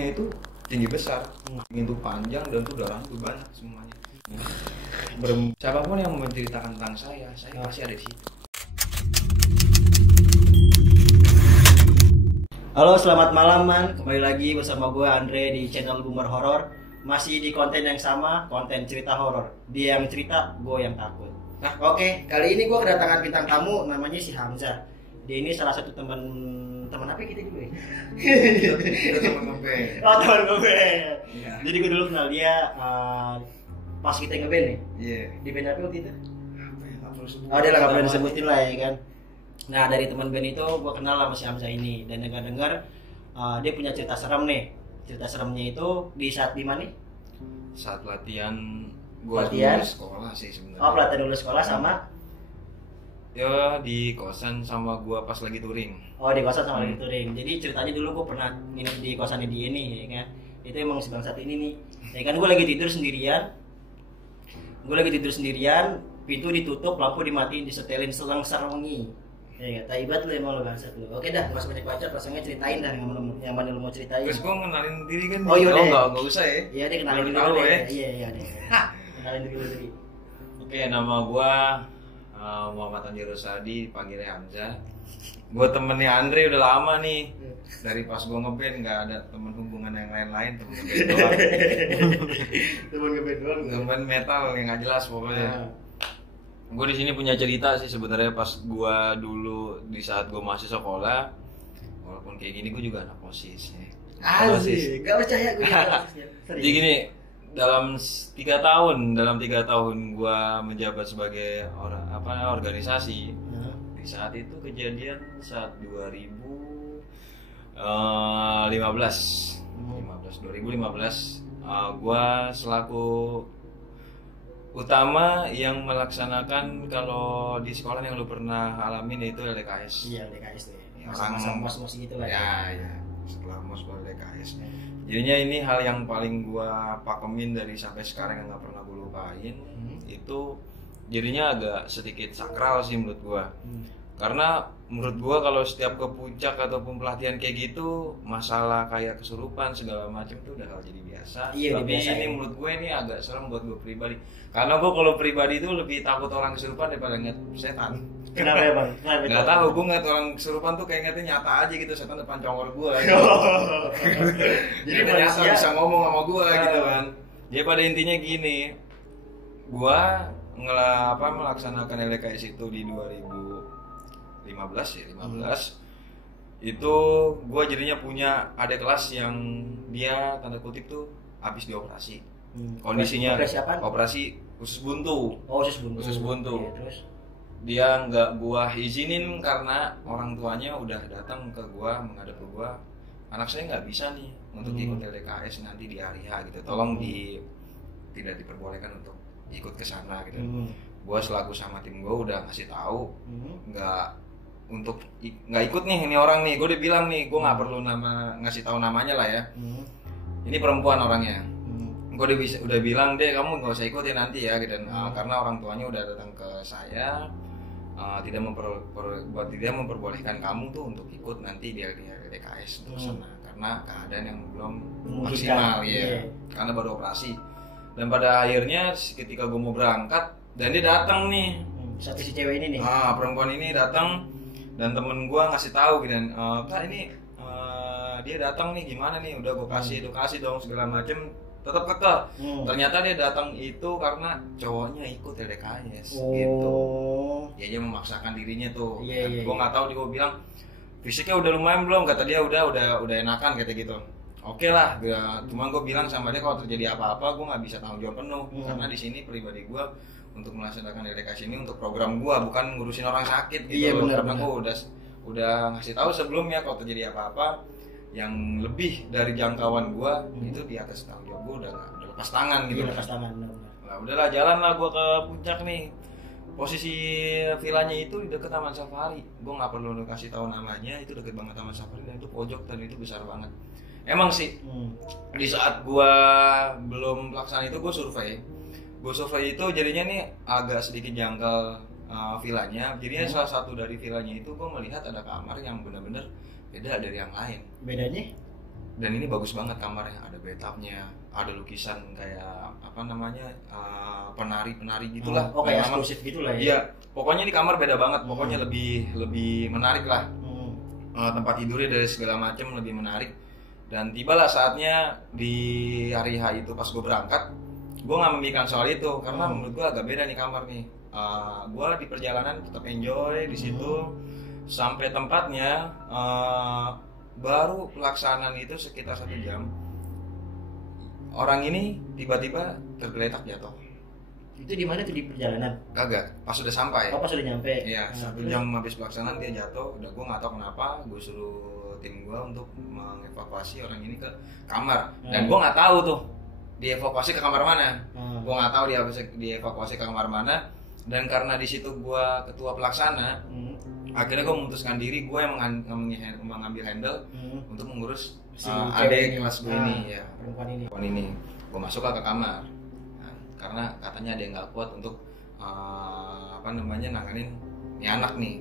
perutnya itu tinggi besar, itu panjang dan tuh darahnya tuh banyak semuanya. Siapapun yang menceritakan tentang saya pasti ada di situ. Halo, selamat malam man. Kembali lagi bersama gue Andre di channel Boomer Horror. Masih di konten yang sama, konten cerita horor. Dia yang cerita, gue yang takut. Nah, oke, kali ini gue kedatangan bintang tamu namanya si Hamzah. Dia ini salah satu teman apa kita juga ya? Kita teman ngeband. Oh, teman ngeband. Iya. Jadi gue dulu kenal dia pas kita ngeband nih. Iya. Di band apa waktu itu? Apa ya, nggak perlu sebut. Oh, dia lah nggak perlu disebutin lah ya kan. Nah, dari teman band itu gue kenal sama si Hamzah ini dan dengar dia punya cerita serem nih. Cerita seremnya itu di saat di mana? Saat latihan gua Latihan? dulu sekolah sih sebenarnya. Oh, pelatihan dulu sekolah sama Ya di kosan sama gua pas lagi touring. oh di kosan sama lagi touring. Jadi ceritanya dulu gue pernah nginep di kosannya dia nih, ya kan. Itu emang si bangsat ini nih. Ya kan gue lagi tidur sendirian. Pintu ditutup, lampu dimatiin, disetelin selang sarwangi. Ya, taibat lu emang lu bangsat lu. Oke dah, mas banyak baca, pasangnya ceritain dah yang mana lu mau ceritain. Terus gua ngenalin diri kan. Oh, iya deh. Enggak usah ya. Iya deh, kenalin diri Tahu dulu ya. deh. Iya deh. Kenalin diri dulu. Oke, nama gua Muhammad Anji Rosadi, panggilnya Hamzah. Gue temennya Andre udah lama nih. Dari pas gue ngeband nggak ada temen hubungan yang lain-lain, temen ngeband doang. Temen ngeband doang. Ngeband metal yang nggak jelas pokoknya. Gue di sini punya cerita sih sebenarnya pas gue dulu di saat gue masih sekolah. Walaupun kayak gini gue juga anak OSIS ya. Asik, gak percaya gue. Jadi gini, dalam 3 tahun gua menjabat sebagai organisasi. Di saat itu kejadian saat 2015 gua selaku utama yang melaksanakan kalau di sekolah yang lu pernah alamin yaitu LDKS. Iya, LDKS tuh ya. Masa mos-mos gitu lah. Ya. Setelah mos LDKS. Jadinya ini hal yang paling gua pakemin dari sampai sekarang yang nggak pernah gue lupain. Itu jadinya agak sedikit sakral sih menurut gua. Karena menurut gua kalau setiap ke puncak ataupun pelatihan kayak gitu, masalah kayak kesurupan segala macam tuh udah hal jadi biasa. Iya, tapi biasa, ini ya. menurut gue ini agak serem buat gue pribadi. Karena gua kalau pribadi itu lebih takut orang kesurupan daripada ngeliat setan. Kenapa ya bang? Nggak tahu, gue ngeliat orang kesurupan tuh kayak ngeliatnya nyata aja gitu, setan depan congor gue gitu. Jadi nyata bisa ngomong sama gue gitu kan. Jadi pada intinya gini, gue melaksanakan LDKS itu di 2015. Itu gue jadinya punya adik kelas yang dia tanda kutip tuh habis dioperasi. Kondisinya operasi usus buntu. Oh, usus buntu. Iya, terus dia nggak gua izinin karena orang tuanya udah datang ke gua menghadap ke gua, anak saya nggak bisa nih untuk ikut LDKS nanti di hari H gitu, tolong tidak diperbolehkan untuk ikut ke sana gitu. Gua selaku sama tim gua udah ngasih tahu nggak ikut nih ini orang nih, gua udah bilang nih gua nggak perlu ngasih tahu namanya lah ya. Ini perempuan orangnya. Gue udah bilang deh kamu nggak usah ikutin nanti ya gitu. Karena orang tuanya udah datang ke saya, tidak memperbolehkan kamu tuh untuk ikut nanti di LDKS untuk sana karena keadaan yang belum maksimal ya. Karena baru operasi. Dan pada akhirnya ketika gue mau berangkat dan dia datang nih, satu si cewek ini nih. Perempuan ini datang dan temen gue ngasih tahu gitu, Kak ini dia datang nih gimana nih, udah gue kasih edukasi dong segala macem, tetap kekeh. Ternyata dia datang itu karena cowoknya ikut LDKS gitu. Dia aja memaksakan dirinya tuh. Gue nggak tahu, dia bilang fisiknya udah lumayan belum, kata dia udah enakan kata gitu. Oke lah, cuman gue bilang sama dia kalau terjadi apa-apa gue nggak bisa tanggung jawab penuh karena di sini pribadi gue untuk melaksanakan LDKS ini untuk program gue, bukan ngurusin orang sakit gitu. Karena gue udah ngasih tahu sebelumnya kalau terjadi apa-apa yang lebih dari jangkauan gue itu di atas tanggung jawab gue udah lepas tangan gitu. Lepas tangan, benar. Nah udahlah, jalan lah gue ke puncak nih. Posisi vilanya itu di dekat Taman Safari. Gue nggak perlu kasih tahu namanya, itu deket banget Taman Safari dan itu pojok dan itu besar banget. Emang sih di saat gue belum pelaksanaan itu gue survei itu jadinya nih agak sedikit janggal vilanya. Jadinya salah satu dari vilanya itu gue melihat ada kamar yang benar-benar beda dari yang lain. Bedanya? Dan ini bagus banget kamarnya, ada bathtubnya, ada lukisan kayak apa namanya penari-penari gitulah. Oh kayak eksklusif gitulah ya. Iya, pokoknya di kamar beda banget, pokoknya lebih menarik lah. Tempat tidurnya dari segala macam lebih menarik. Dan tibalah saatnya di hari H itu pas gue berangkat, gue nggak memikirkan soal itu karena menurut gue agak beda nih kamar nih. Gue di perjalanan tetap enjoy di situ sampai tempatnya. Baru pelaksanaan itu sekitar 1 jam, orang ini tiba-tiba tergeletak jatuh. Itu di mana tuh, di perjalanan? Kagak, pas sudah sampai. Oh pas sudah nyampe. Iya, 1 jam habis pelaksanaan dia jatuh. Udah gue nggak tahu kenapa, gue suruh tim gue untuk mengevakuasi orang ini ke kamar. Dan gue nggak tahu tuh dievakuasi ke kamar mana. Gue nggak tahu dievakuasi ke kamar mana. Dan karena di situ gue ketua pelaksana, akhirnya gue memutuskan diri gue yang mengambil handle untuk mengurus adik kelas gue ini, ya perempuan ini. Gue masuk ke kamar karena katanya ada yang nggak kuat untuk nanganin ini anak nih.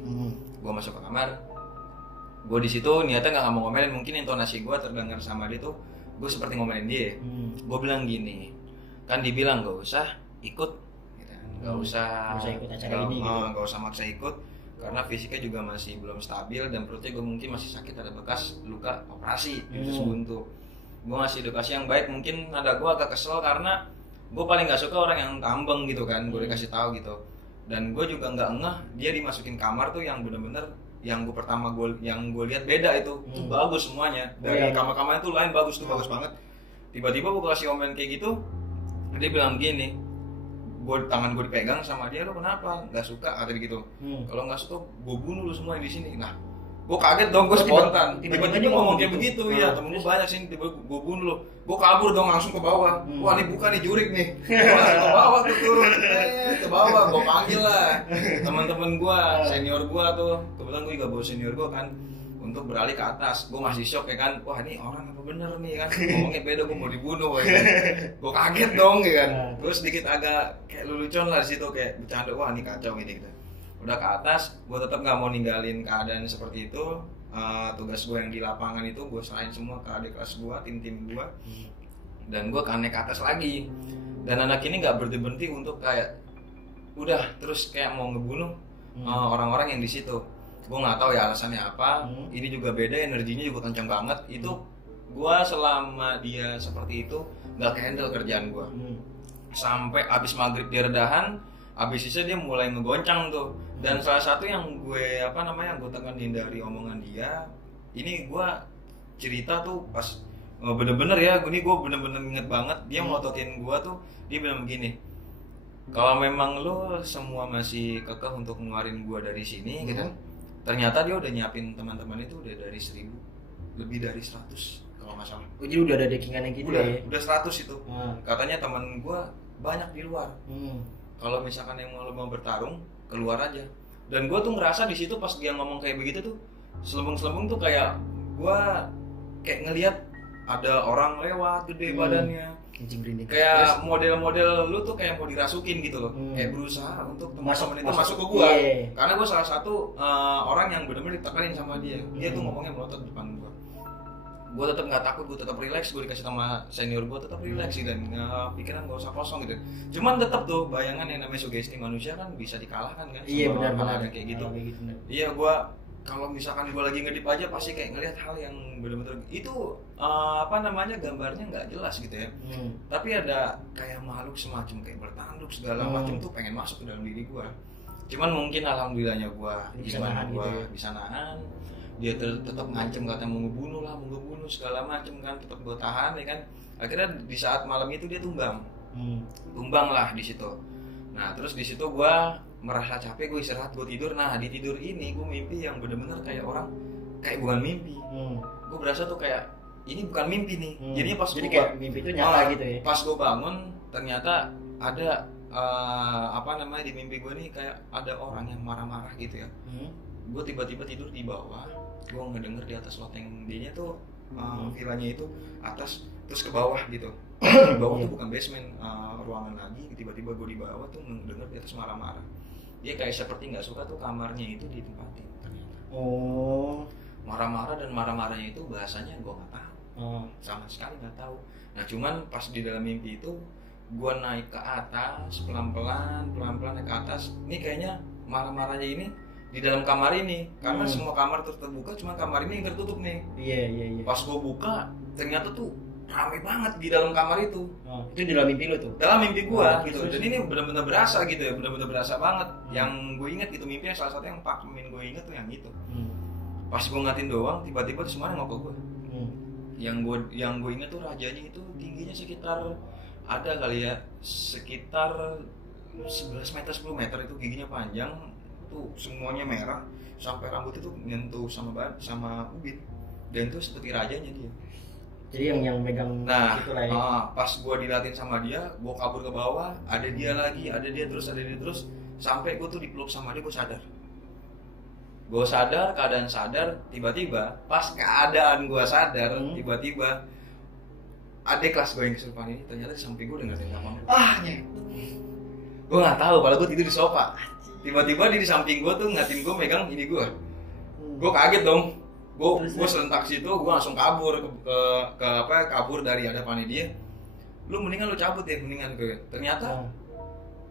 Gue masuk ke kamar, gue di situ niatnya nggak mau ngomelin, mungkin intonasi gue terdengar sama dia tuh gue seperti ngomelin dia. Gue bilang gini, kan dibilang gak usah ikut, nggak usah ikut acara ini gitu. Nggak usah maksa ikut karena fisiknya juga masih belum stabil dan perutnya gue mungkin masih sakit, ada bekas luka operasi usus buntu. Gue ngasih edukasi yang baik, mungkin ada gue agak kesel karena gue paling nggak suka orang yang tambeng gitu kan. Gue dikasih tahu gitu, dan gue juga nggak ngeh dia dimasukin kamar tuh yang bener-bener yang gue lihat beda itu tuh bagus semuanya dari kamar-kamarnya tuh lain bagus tuh bagus banget. Tiba-tiba gue kasih komen kayak gitu, dia bilang begini, tangan gue dipegang sama dia, lo kenapa nggak suka kata gitu. Kalau nggak suka gue bunuh lu semua di sini. Nah gue kaget dong, gue spontan tiba-tiba ngomong kayak begitu. Ya temen gue banyak sih, tiba gue bunuh lu, gue kabur dong langsung ke bawah. Wah ini bukan nih jurik nih. Ke bawah tuh turun ke bawah, gue panggil lah teman-teman gue senior gue tuh, kebetulan gue juga bawa senior gue kan untuk beralih ke atas. Gue masih shock ya kan, wah ini orang apa bener nih kan, ngomongnya beda, gue mau dibunuh ya kan. Gue kaget dong ya kan, gue sedikit agak kayak lelucon lah di situ, kayak bercanda, wah ini kacau ini gitu. Udah ke atas, gue tetap nggak mau ninggalin keadaan seperti itu. Tugas gue yang di lapangan itu gue serahin semua ke adik kelas gue, tim-tim gue, dan gue naik ke atas lagi. Dan anak ini nggak berhenti untuk kayak udah terus kayak mau ngebunuh orang-orang yang di situ. Gue nggak tahu ya alasannya apa. Ini juga beda, energinya juga kencang banget. Itu gue selama dia seperti itu nggak handle kerjaan gue. Sampai abis maghrib dia redahan, abis itu dia mulai ngegoncang tuh. Dan salah satu yang gue gue tekenin dari omongan dia, ini gue cerita tuh pas bener-bener ya, gue bener-bener inget banget. Dia ngototin gue tuh, dia bilang begini, kalau memang lo semua masih kekeh untuk ngeluarin gue dari sini gitu. Ternyata dia udah nyiapin teman-teman itu udah dari 1000, lebih dari 100 kalau nggak salah. Oh, jadi udah ada deckingan yang gitu ya? Udah 100 itu. Katanya teman gue banyak di luar. Kalau misalkan yang mau bertarung, keluar aja. Dan gue tuh ngerasa di situ pas dia ngomong kayak begitu tuh, selembung-selembung tuh kayak gue kayak ngelihat ada orang lewat gede badannya. Kayak model-model lu tuh kayak mau dirasukin gitu loh. Kayak berusaha untuk teman-teman itu masuk ke gua. Karena gua salah satu orang yang benar-benar ditekanin sama dia. Dia tuh ngomongnya melotot depan gua. Gua tetap enggak takut, gua tetap relax, gua dikasih sama senior gua tetap relax sih, dan pikiran gak usah kosong gitu. Cuman tetap tuh bayangan yang namanya sugesti manusia kan bisa dikalahkan kan. Iya benar-benar kayak gitu. Iya, gua kalau misalkan gue lagi ngedip aja pasti kayak ngelihat hal yang benar-benar itu gambarnya nggak jelas gitu ya. Tapi ada kayak makhluk semacam kayak bertanduk segala macam tuh pengen masuk ke dalam diri gue. Cuman mungkin alhamdulillahnya gue bisa nahan. Dia tetap ngancem, katanya mau ngebunuh segala macam kan, tetap gue tahan ya kan. Akhirnya di saat malam itu dia tumbang lah di situ. Nah terus di situ gue merasa capek, gue istirahat, gue tidur. Nah di tidur ini gue mimpi yang benar-benar kayak orang, kayak bukan mimpi. Gue berasa tuh kayak ini bukan mimpi nih. Jadinya pas jadi kayak mimpi itu nyata gitu ya. Pas gue bangun ternyata ada di mimpi gue nih kayak ada orang yang marah-marah gitu ya. Gue tiba-tiba tidur di bawah, gue ngedenger di atas loteng dia tuh vilanya itu atas terus ke bawah gitu. Di bawah tuh bukan basement, ruangan lagi. Tiba-tiba gue di bawah tuh ngedenger di atas marah-marah. Dia kayak seperti nggak suka tuh kamarnya itu ditempatin ternyata. Oh, Marah-marah, dan marah-marahnya itu bahasanya gue nggak tahu. sama sekali nggak tahu. Nah cuman pas di dalam mimpi itu gue naik ke atas pelan-pelan naik ke atas. Ini kayaknya marah-marahnya ini di dalam kamar ini karena semua kamar terbuka, cuma kamar ini yang tertutup nih. Iya. Pas gue buka ternyata tuh ramai banget di dalam kamar itu. Itu di dalam mimpi lu tuh? Dalam mimpi gua gitu. Dan ini benar-benar berasa gitu ya, benar-benar berasa banget. Yang gue inget gitu mimpi yang salah satu yang pakemin gue inget tuh yang itu. Pas gue ngatin doang, tiba-tiba tuh semuanya ngokok gue. Yang gue inget tuh rajanya itu tingginya sekitar ada kali ya sekitar 11 meter 10 meter itu giginya panjang tuh semuanya merah sampai rambut itu nyentuh sama ubin dan itu seperti rajanya dia. Jadi yang megang gitu lah ya. Pas gue dilatin sama dia, gue kabur ke bawah, ada dia lagi, ada dia terus, sampai gue tuh dipeluk sama dia, gue sadar. Keadaan sadar, tiba-tiba pas keadaan gue sadar, tiba-tiba adik kelas gue yang kesurupan ini ternyata di samping gue udah ngeliatin kamar. Gue nggak tahu, kalau gue tidur di sofa, tiba-tiba dia di samping gue tuh ngeliatin gue megang ini gue. Gue kaget dong. Gue serentak situ, gue langsung kabur kabur dari hadapannya dia. Lu mendingan lu cabut ya, mendingan gue. Ternyata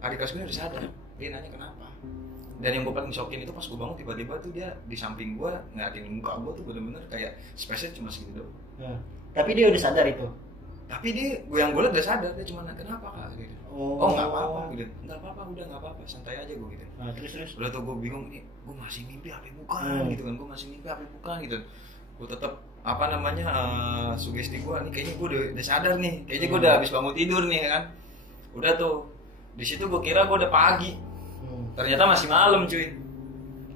adik kelas gue udah sadar. Dia nanya kenapa. Dan yang gue paling shokin itu pas gue bangun tiba-tiba tuh dia di samping gue ngeliatin muka gue tuh bener-bener kayak space-nya cuma segitu doang. Tapi dia udah sadar itu. Tapi yang gue liat udah sadar, dia cuma nanya kenapa kak gitu. Oh nggak apa-apa gitu. Nggak apa-apa, udah nggak apa-apa, santai aja gue gitu. Terus. Udah tuh gue bingung nih, gue masih mimpi apa bukan gitu kan, gue masih mimpi apa bukan gitu. Gue tetap sugesti gue nih kayaknya gue udah sadar nih, kayaknya gue udah habis bangun tidur nih kan. Udah tuh di situ gue kira gue udah pagi, ternyata masih malam cuy.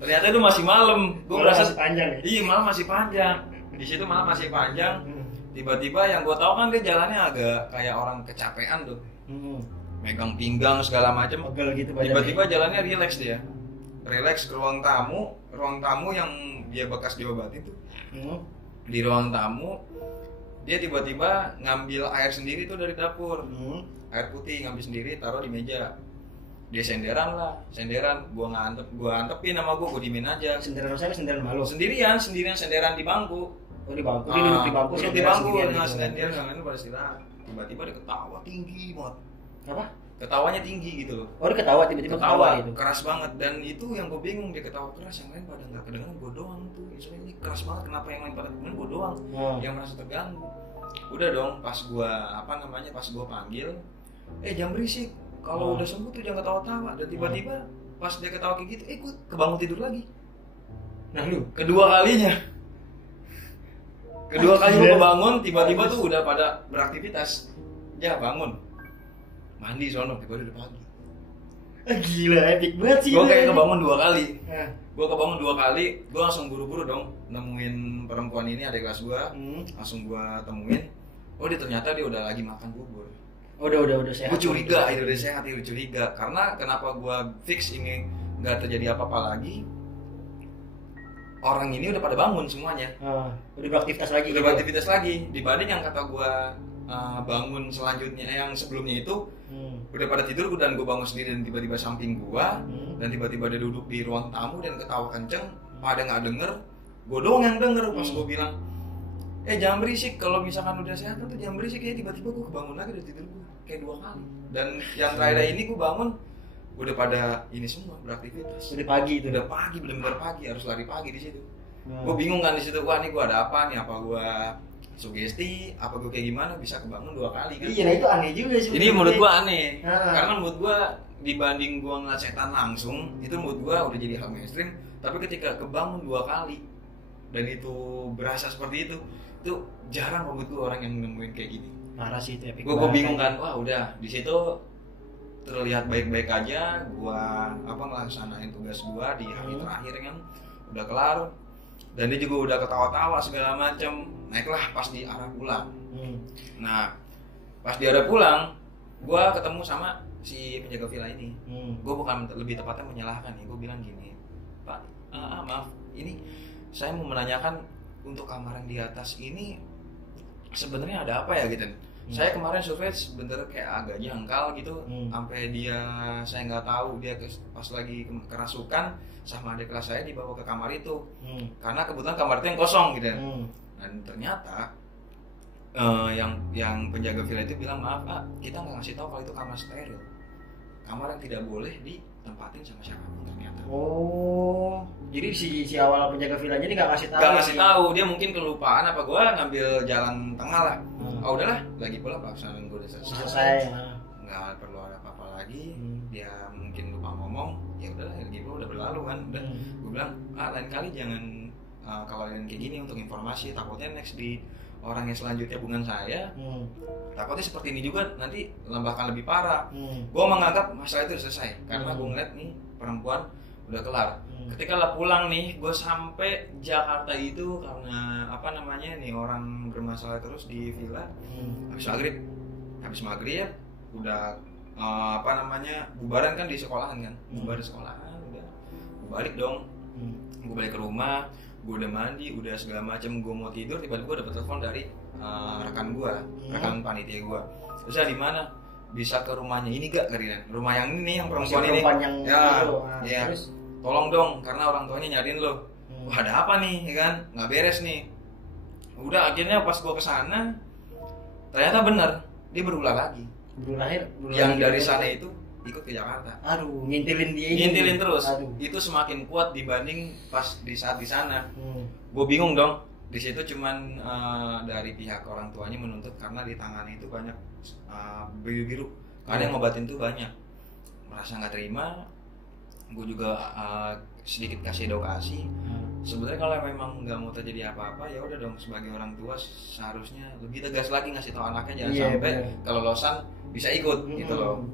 Ternyata itu masih malam. Gue merasa masih panjang ya? Iya malam masih panjang. Di situ malam masih panjang. Tiba-tiba yang gue tahu kan dia jalannya agak kayak orang kecapean tuh. Megang pinggang segala macam. Gitu tiba-tiba jalannya relax dia. Relax ke ruang tamu yang dia bekas diobatin tuh. Di ruang tamu dia tiba-tiba ngambil air sendiri tuh dari dapur. Air putih ngambil sendiri taruh di meja. Dia senderan, gua antepin sama gua diemin aja. Senderan saya senderan malu. Sendirian senderan di bangku. Oh di bangku, dia duduk di bangku, sendirian dengan pada istirahat. Tiba-tiba dia ketawa tinggi banget. Apa? Ketawanya tinggi gitu loh. Oh dia ketawa tiba-tiba ketawa gitu. Keras banget dan itu yang gue bingung, dia ketawa keras, yang lain pada nggak kedengeran, gue doang tuh. Soalnya ini keras banget, kenapa yang lain pada kedengeran, gue doang yang merasa terganggu. Udah dong, pas gue panggil, jangan berisik. Kalau udah sembuh tuh jangan ketawa-tawa. Dan tiba-tiba pas dia ketawa kayak gitu, gue kebangun tidur lagi. Nah lu, kedua kalinya gue kebangun, tiba-tiba tuh udah pada beraktivitas. Ya bangun, mandi sono, tiba-tiba udah pagi. Gila, epic banget sih. Gue kayak kebangun 2 kali. Gue langsung buru-buru dong nemuin perempuan ini, adik kelas gue. Langsung gue temuin. Dia ternyata dia udah lagi makan bubur. Udah sehat. Gue curiga, itu udah sehat, gue curiga. Karena kenapa gue fix ini nggak terjadi apa-apa lagi? Orang ini udah pada bangun semuanya. Udah beraktivitas lagi. Beraktivitas lagi. Dibanding yang kata gue bangun selanjutnya, yang sebelumnya itu udah pada tidur dan gue bangun sendiri dan tiba-tiba samping gue dan tiba-tiba dia duduk di ruang tamu dan ketawa kenceng. Pada nggak denger, gue doang yang denger. Pas gue bilang, jangan berisik, kalau misalkan udah sehat tuh jangan berisik ya. Tiba-tiba gue kebangun lagi dari tidur gue kayak 2 kali. Dan yang terakhir ini gue bangun udah pada ini semua beraktivitas. Udah pagi itu. Udah pagi, benar-benar pagi, harus lari pagi di situ. Gue bingung kan di situ, wah nih gue ada apa nih? Apa gue sugesti? Apa gue kayak gimana bisa kebangun 2 kali kan? Iya, nah itu aneh juga sih. Ini menurut gue aneh. Karena menurut gue dibanding gue ngeliat setan langsung, itu menurut gue udah jadi hal mainstream. Tapi ketika kebangun 2 kali dan itu berasa seperti itu jarang menurut gue orang yang nemuin kayak gini. Parah sih itu epic. Gue bingung kan, wah udah di situ terlihat baik-baik aja. Gue ngelaksanain tugas gue di hari terakhir kan, udah kelar. Dan dia juga udah ketawa-tawa segala macam. Naiklah pas di arah pulang. Nah pas di arah pulang, gue ketemu sama si penjaga villa ini. Gue bukan lebih tepatnya menyalahkan ya. Gue bilang gini, Pak, maaf, ini saya mau menanyakan untuk kamar yang di atas ini sebenarnya ada apa ya gitu. Saya kemarin survei sebenarnya kayak agak jangkal gitu, sampai saya nggak tahu dia pas lagi kerasukan sama adik kelas saya dibawa ke kamar itu, karena kebetulan kamar itu yang kosong gitu. Dan ternyata yang penjaga villa itu bilang, maaf Pak, kita nggak ngasih tahu kalau itu kamar steril, kamar yang tidak boleh ditempatin sama siapapun ternyata. Oh, jadi si awal penjaga villanya ini nggak ngasih tahu. Nggak ngasih tahu, dia mungkin kelupaan apa gue ngambil jalan tengah lah. Oh udahlah, lagi pula pelaksanaan gue udah selesai. Nggak perlu ada apa-apa lagi. Dia mungkin lupa ngomong, ya udahlah, lagi pula udah berlalu kan. Udah, gue bilang, lain kali jangan kalau yang kayak gini untuk informasi, takutnya next di orang yang selanjutnya bukan saya, takutnya seperti ini juga nanti bahkan lebih parah. Gue menganggap masalah itu selesai karena gue ngeliat nih perempuan udah kelar. Ketika lah pulang nih, gue sampai Jakarta itu karena apa namanya nih orang bermasalah terus di villa. Habis maghrib udah apa namanya bubaran kan di sekolahan kan, bubar di sekolahan udah, gue balik dong, gue balik ke rumah. Gue udah mandi, udah segala macam, gue mau tidur, tiba-tiba gue dapet telepon dari rekan gue, rekan panitia gue. Terus di mana? Bisa ke rumahnya ini gak kalian? Rumah yang ini, yang perempuan ini. Yang ya. Terus? Tolong dong, karena orang tuanya nyariin lo. Wah ada apa nih, ya kan? Nggak beres nih. Udah akhirnya pas gue kesana, ternyata bener, dia berulah lagi. Berulah yang dari sana itu ikut ke Jakarta. Aduh, ngintilin dia. Ngintilin terus. Aduh. Itu semakin kuat dibanding pas di saat di sana. Gue bingung dong. Di situ cuman dari pihak orang tuanya menuntut karena di tangannya itu banyak biru-biru. Karena yang ngobatin tuh banyak. Merasa nggak terima. Gue juga sedikit kasih edukasi. Sebenarnya kalau memang nggak mau terjadi apa-apa, ya udah dong, sebagai orang tua seharusnya lebih tegas lagi ngasih tahu anaknya jangan sampai kelolosan bisa ikut gitu loh.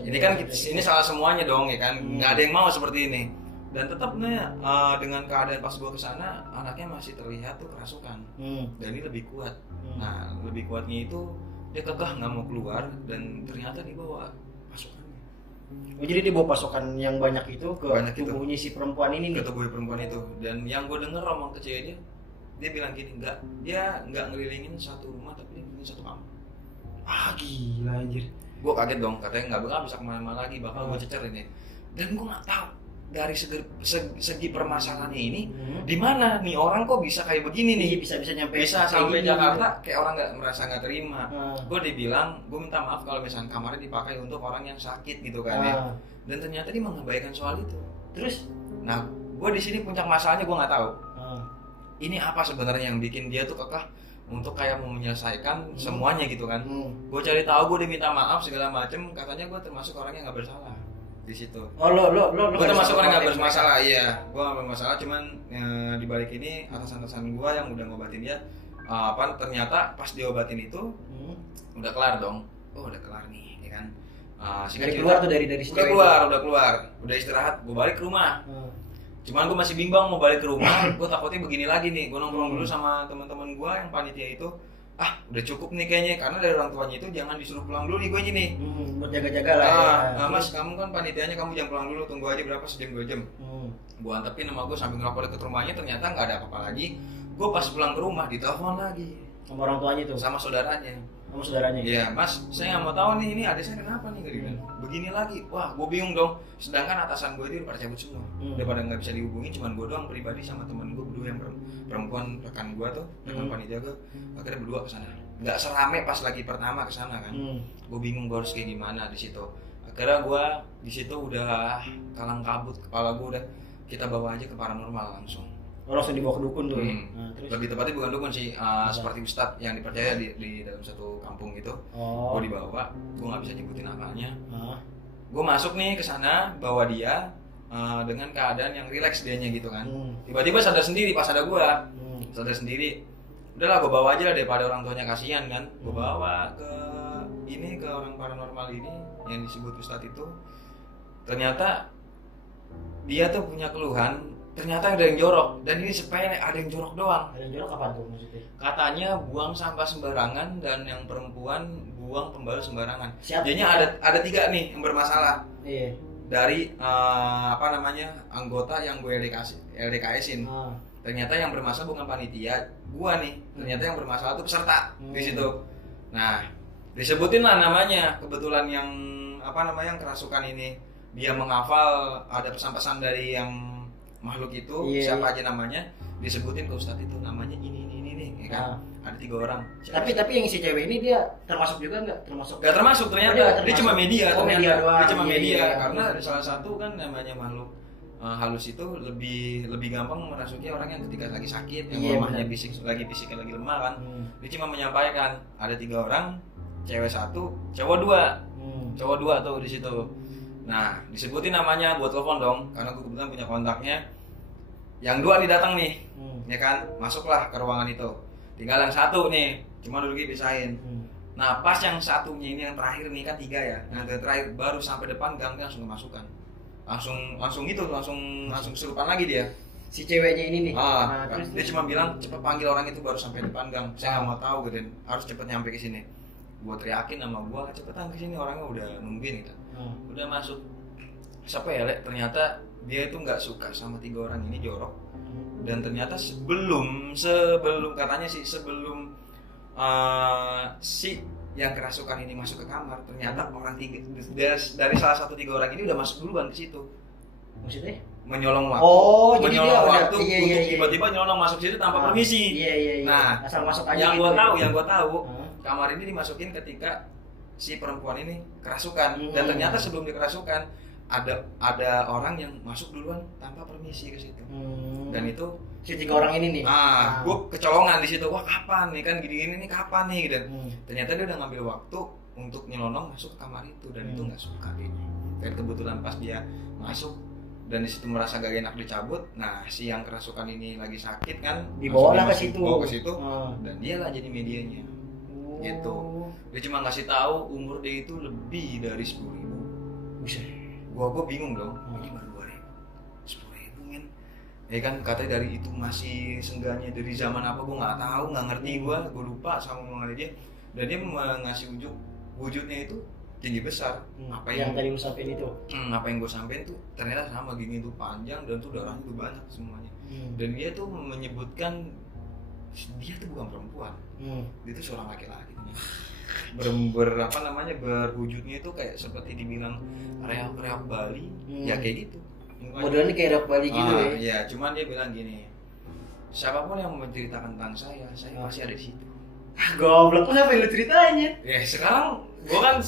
Ini kan ini salah semuanya dong ya kan, nggak ada yang mau seperti ini. Dan tetap nih dengan keadaan pas gue kesana, anaknya masih terlihat tuh kerasukan dan ini lebih kuat. Nah lebih kuatnya itu dia kekeh nggak mau keluar dan ternyata dibawa pasukan. Oh, jadi dia bawa pasokan yang banyak itu ke tubuhnya si perempuan ini nih. Ke tubuh perempuan itu. Dan yang gue denger omong ke cewek dia bilang gini, dia nggak ngelilingin satu rumah tapi dia ngelilingin satu kampung. Gila anjir. Gue kaget dong, katanya nggak bakal bisa kemana-mana lagi, bakal gue cecer ini. Dan gue nggak tahu dari segi permasalahannya ini di mana nih orang kok bisa kayak begini nih, bisa sampai Jakarta kayak orang merasa nggak terima. Gue dibilang, gue minta maaf kalau misalnya kamarnya dipakai untuk orang yang sakit gitu kan ya. Dan ternyata dia mengabaikan soal itu. Terus, nah gue di sini puncak masalahnya gue nggak tahu. Ini apa sebenarnya yang bikin dia tuh kekeh untuk kayak mau menyelesaikan semuanya gitu kan. Gue cari tahu, gue diminta maaf segala macem, katanya gue termasuk orang yang nggak bersalah di situ. Oh lo gue termasuk orang yang nggak bermasalah. Iya, gue nggak bermasalah, cuman di balik ini atasan gue yang udah ngobatin dia ternyata pas diobatin itu udah kelar dong. Oh udah kelar nih ya kan. Dari keluar tuh dari udah keluar udah istirahat, gue balik ke rumah. Cuman gue masih bimbang mau balik ke rumah. Gue takutnya begini lagi nih, gue nongkrong dulu sama teman-teman gue yang panitia itu. Udah cukup nih kayaknya, karena dari orang tuanya itu jangan disuruh pulang dulu nih gue ini. Buat jaga-jaga lah ya. Mas kamu kan panitianya, kamu jangan pulang dulu, tunggu aja berapa, sejam 2 jam. Gue antepin sama gue sambil ngerokok deket rumahnya, ternyata nggak ada apa-apa lagi. Gue pas pulang ke rumah ditelepon lagi sama orang tuanya tuh, sama saudaranya. Iya mas, saya nggak mau tahu nih ini adik saya kenapa nih gitu. Begini lagi, wah gue bingung dong. Sedangkan atasan gue itu pada cabut semua, udah pada nggak bisa dihubungi, cuman gue doang pribadi sama temen gue berdua yang perempuan rekan gue tuh, rekan panitia gue, akhirnya berdua kesana. Nggak serame pas lagi pertama kesana kan. Gue bingung gue harus kayak gimana di situ. Akhirnya gue di situ udah kalang kabut, kepala gue udah, kita bawa aja ke paranormal langsung. Langsung dibawa ke dukun tuh. Terus? Lebih tepatnya bukan dukun sih, seperti ustadz yang dipercaya di dalam satu kampung gitu. Gue dibawa, gue nggak bisa nyebutin apanya. Gue masuk nih ke sana, bawa dia dengan keadaan yang rileks dianya gitu kan. Tiba-tiba sadar sendiri pas ada gue, sadar sendiri. Udahlah gue bawa aja lah daripada orang tuanya kasihan kan. Gue bawa ke orang paranormal ini yang disebut ustadz itu. Ternyata dia tuh punya keluhan. Ternyata ada yang jorok, dan ini sepele, ada yang jorok doang. Ada yang jorok apa tuh maksudnya? Katanya buang sampah sembarangan dan yang perempuan buang pembalut sembarangan. Jadinya ada 3 nih yang bermasalah. Iya. Dari anggota yang gue LDKS-in. Ternyata yang bermasalah bukan panitia, gua nih. Ternyata yang bermasalah tuh peserta di situ. Nah, disebutin lah namanya. Kebetulan yang yang kerasukan ini dia menghafal ada pesan-pesan dari yang makhluk itu, siapa aja namanya, disebutin ke ustadz itu namanya ini ya kan. Ada 3 orang. Tapi yang si cewek ini dia termasuk juga nggak? Nggak termasuk ternyata. Dia cuma media. Media doang. Dia cuma media karena ada salah satu kan namanya makhluk halus itu lebih gampang merasuki orang yang ketika lagi sakit, yang lemahnya fisiknya lagi lemah kan. Dia cuma menyampaikan ada 3 orang, cewek 1, cowok 2. Cowok 2 tuh di situ. Nah, disebutin namanya buat telepon dong, karena gue kebetulan punya kontaknya. Yang 2 nih datang nih, ya kan, masuklah ke ruangan itu. Tinggal yang 1 nih, cuma dulu dipisahin. Nah, pas yang satunya ini yang terakhir nih kan 3 ya. Yang terakhir baru sampai depan gang dia langsung kemasukan. Langsung kesurupan lagi dia. Si ceweknya ini nih. Terus dia cuma bilang cepet panggil orang itu baru sampai depan gang. Saya nggak mau tahu gitu, harus cepet nyampe ke sini. Gua teriakin sama gua cepetan ke sini, orangnya udah nungguin gitu. Udah masuk. Siapa ya, Lek? Ternyata dia itu nggak suka sama 3 orang ini, jorok. Dan ternyata sebelum katanya sih sebelum si yang kerasukan ini masuk ke kamar, ternyata orang 3 dari salah satu 3 orang ini udah masuk duluan ke situ. Maksudnya? Menyolong waktu. Menyolong waktu untuk tiba-tiba nyolong masuk situ tanpa permisi. Iya. Nah, asal masuk aja. Yang gua tahu, kamar ini dimasukin ketika si perempuan ini kerasukan. Dan ternyata sebelum dikerasukan ada orang yang masuk duluan tanpa permisi ke situ. Dan itu si 3 orang ini nih. Gue kecolongan di situ. Wah, kapan nih kan gini-gini nih kapan nih gitu. Ternyata dia udah ngambil waktu untuk nyelonong masuk ke kamar itu dan itu nggak suka dia. Dan kebetulan pas dia masuk dan di situ merasa gak enak dicabut. Nah, si yang kerasukan ini lagi sakit kan, dibawa ke situ. Dan dia lah jadi medianya. Gitu. Dia cuma ngasih tahu umur dia itu lebih dari 10.000. Buset. Gua bingung dong. Ini baru 2.000. 10.000 men. Ya kan katanya dari itu masih seenggaknya dari zaman apa gua nggak tahu, nggak ngerti gua lupa sama omongan dia. Dan dia ngasih wujudnya itu tinggi besar. Apa yang tadi lu sampein itu? Apa yang gua sampein tuh ternyata sama gini tuh panjang dan tuh darahnya tuh banyak semuanya. Dan dia tuh menyebutkan dia tuh bukan perempuan. Dia tuh seorang laki-laki. Berwujudnya itu kayak seperti dibilang reok-reok Bali, ya kayak gitu. Modelnya kayak reok Bali gitu ya. Iya, cuman dia bilang gini, siapapun yang menceritakan tentang saya pasti ada di situ. Goblok, kenapa lu ceritanya? Ya sekarang gua kan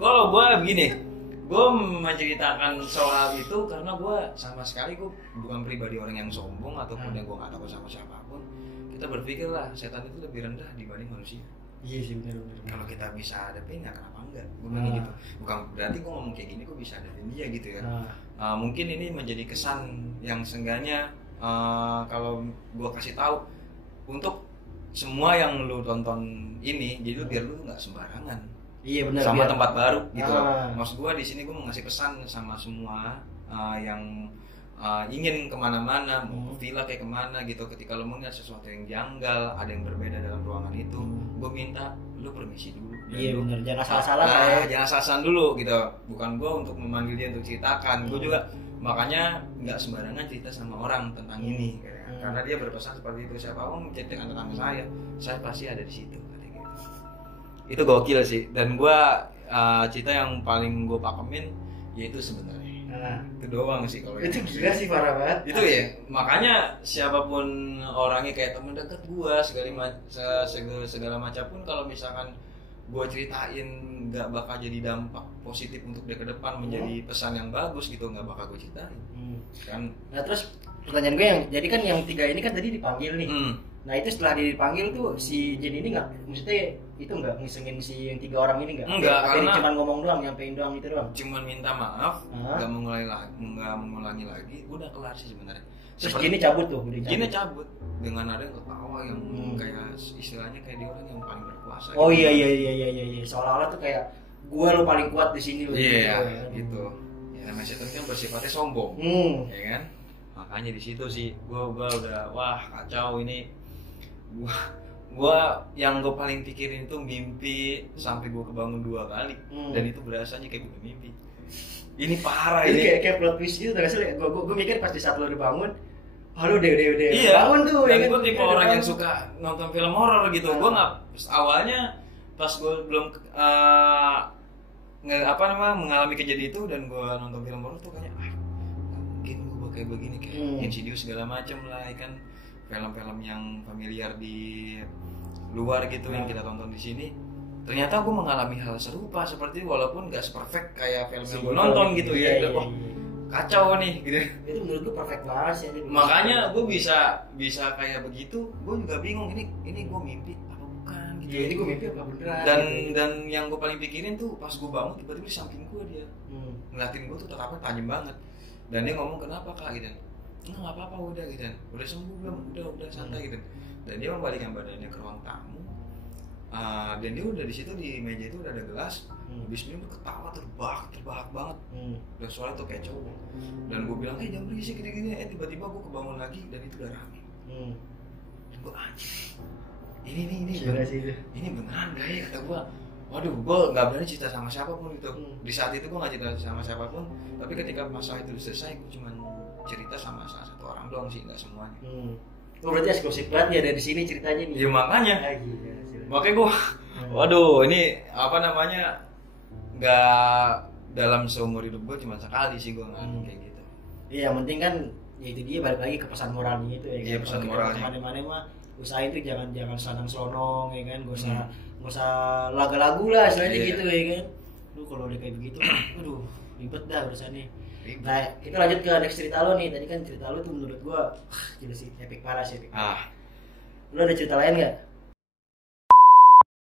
kalau gua begini, gua menceritakan soal itu karena gua sama sekali gua bukan pribadi orang yang sombong ataupun yang gua nggak takut sama siapapun. Kita berpikir lah setan itu lebih rendah dibanding manusia. Iya sih benar. Kalau kita bisa hadapin ya kenapa enggak? Gue bilang gitu. Bukan berarti gue ngomong kayak gini gue bisa hadapin dia gitu ya. Mungkin ini menjadi kesan yang seenggaknya kalau gue kasih tahu untuk semua yang lu tonton ini, jadi biar lu nggak sembarangan. Iya benar. Sama tempat baru gitu. Maksud gue di sini gue mau ngasih pesan sama semua yang ingin kemana-mana, mau ke villa kayak kemana gitu, ketika lo melihat sesuatu yang janggal, ada yang berbeda dalam ruangan itu, gue minta lo permisi dulu. Iya benar, jangan asal-asalan jangan asal-asalan dulu gitu. Bukan gue untuk memanggil dia untuk ceritakan, gue juga makanya nggak sembarangan cerita sama orang tentang ini, karena dia berpesan seperti itu, siapapun menceritakan tentang saya pasti ada di situ. Gitu. Itu gokil sih, dan gue cerita yang paling gue pakemin yaitu sebenarnya. Itu doang sih kalau itu gila sih, parah banget itu ya. Makanya siapapun orangnya kayak temen deket gua segala macam pun kalau misalkan gua ceritain nggak bakal jadi dampak positif untuk dia ke depan, menjadi pesan yang bagus gitu, nggak bakal gua ceritain kan. Nah terus pertanyaan gue yang jadi kan yang 3 ini kan tadi dipanggil nih. Nah itu setelah dipanggil tuh si Jin ini nggak, maksudnya itu nggak ngisengin si yang 3 orang ini nggak? Enggak, karena cuma ngomong doang, nyampein doang itu doang. Cuman minta maaf, nggak mengulangi lagi, udah kelar sih sebenarnya. Terus Jinnya cabut tuh, Jinnya cabut dengan ada yang ketawa yang kayak istilahnya kayak dia orang yang paling berkuasa. Oh gitu. Iya. Seolah-olah tuh kayak gue lo paling kuat di sini lo. Iya, gitu. Ya namanya setan kan bersifatnya sombong, ya kan? Makanya di situ sih gua udah wah kacau ini. Gua yang gue paling pikirin itu mimpi sampai gue kebangun 2 kali dan itu berasanya kayak gue mimpi. Ini parah ini. Kayak plot twist gitu terus gue mikir pas di saat lo dibangun, lu udah iya, bangun tuh. Dan gue tipe orang yang suka nonton film horor gitu. Gue nggak awalnya pas gue belum mengalami kejadian itu dan gue nonton film horor tuh kayak nggak mungkin gue kayak begini kayak Insidious segala macam lah kan. film-film yang familiar di luar gitu yang kita tonton di sini, ternyata gue mengalami hal serupa seperti walaupun gak seperfect kayak film yang gue nonton gitu ya. Kacau nih gitu. Itu menurut gue perfect banget sih. Makanya gue bisa kayak begitu, gue juga bingung ini gue mimpi apa bukan gitu. Ya, ini gue mimpi apa beneran. Dan yang gue paling pikirin tuh pas gue bangun tiba-tiba di samping gue dia. Ngeliatin gue tuh tatapnya tajam banget. Dan dia ngomong kenapa kak gitu. Enggak apa-apa udah gitu. Udah sembuh belum? Udah santai gitu. Dan dia membalikkan badannya ke ruang tamu. Dan dia udah di situ di meja itu udah ada gelas. Habis minum ketawa terbahak banget. Dan suara tuh kayak cowok. Dan gue bilang jangan berisik gini-gini. Tiba-tiba gue kebangun lagi dan itu udah rame. Dan gue anjir. Ini beneran gak ya kata gue. Waduh, gue nggak berani cerita sama siapapun gitu. Di saat itu gue nggak cerita sama siapapun. Tapi ketika masalah itu selesai, gue cuma cerita sama salah satu orang doang sih, nggak semuanya. Oh, berarti eksklusif banget ya dari sini ceritanya nih. Ya makanya. Makanya gue, waduh, ini apa namanya? Nggak dalam seumur hidup gue cuma sekali sih gue ngalamin kayak gitu. Iya, yang penting kan ya itu dia balik lagi ke pesan moralnya itu ya. Iya, pesan moralnya. Mana-mana mah usahain tuh jangan selonang-selonong ya kan, gak usah lagu-lagu lah istilahnya gitu ya kan. Lu kalau udah kayak begitu, aduh ribet dah urusannya. Nah, kita lanjut ke next cerita lo nih. Tadi kan cerita lo tuh menurut gua gila sih, epic parah sih. Lu ada cerita lain nggak?